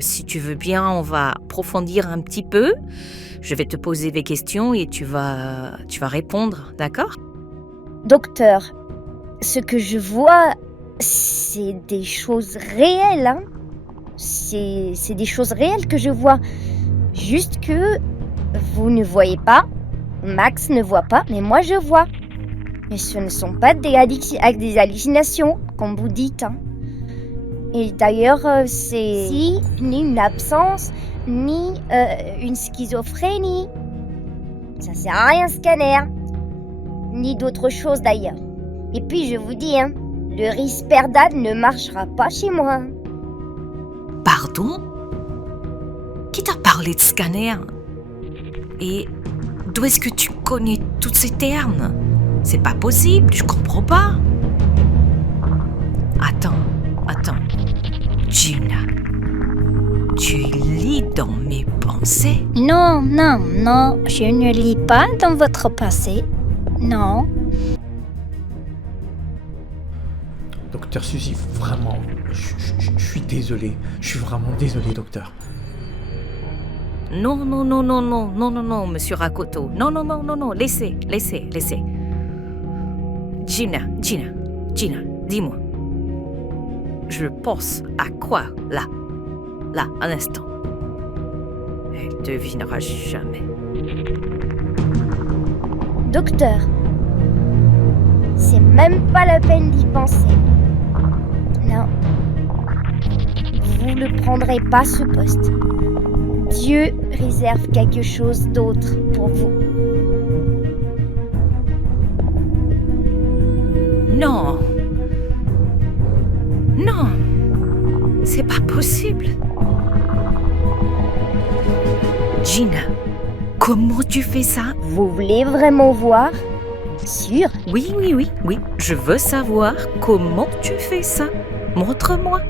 Si tu veux bien, on va approfondir un petit peu. Je vais te poser des questions et tu vas répondre, d'accord? Docteur, ce que je vois, c'est des choses réelles, hein. C'est des choses réelles que je vois. Juste que vous ne voyez pas, Max ne voit pas, mais moi je vois. Et ce ne sont pas des hallucinations, comme vous dites, hein. Et d'ailleurs, c'est ni une absence, ni une schizophrénie. Ça sert à rien, scanner. Ni d'autres choses d'ailleurs. Et puis je vous dis, hein, le Risperdal ne marchera pas chez moi. Pardon? Qui t'a parlé de scanner? Et d'où est-ce que tu connais tous ces termes? C'est pas possible, je comprends pas. Attends. Gina, tu lis dans mes pensées? Non, je ne lis pas dans votre passé. Non. Docteur Suzy, vraiment, je suis désolé. Je suis vraiment désolé, docteur. Non, monsieur Rakoto. Non, laissez. Gina, dis-moi. Je pense à quoi, là, un instant. Elle devinera jamais. Docteur, c'est même pas la peine d'y penser. Non. Vous ne prendrez pas ce poste. Dieu réserve quelque chose d'autre pour vous. Non, c'est pas possible. Gina, comment tu fais ça? Vous voulez vraiment voir? Sûr? Oui, je veux savoir comment tu fais ça. Montre-moi.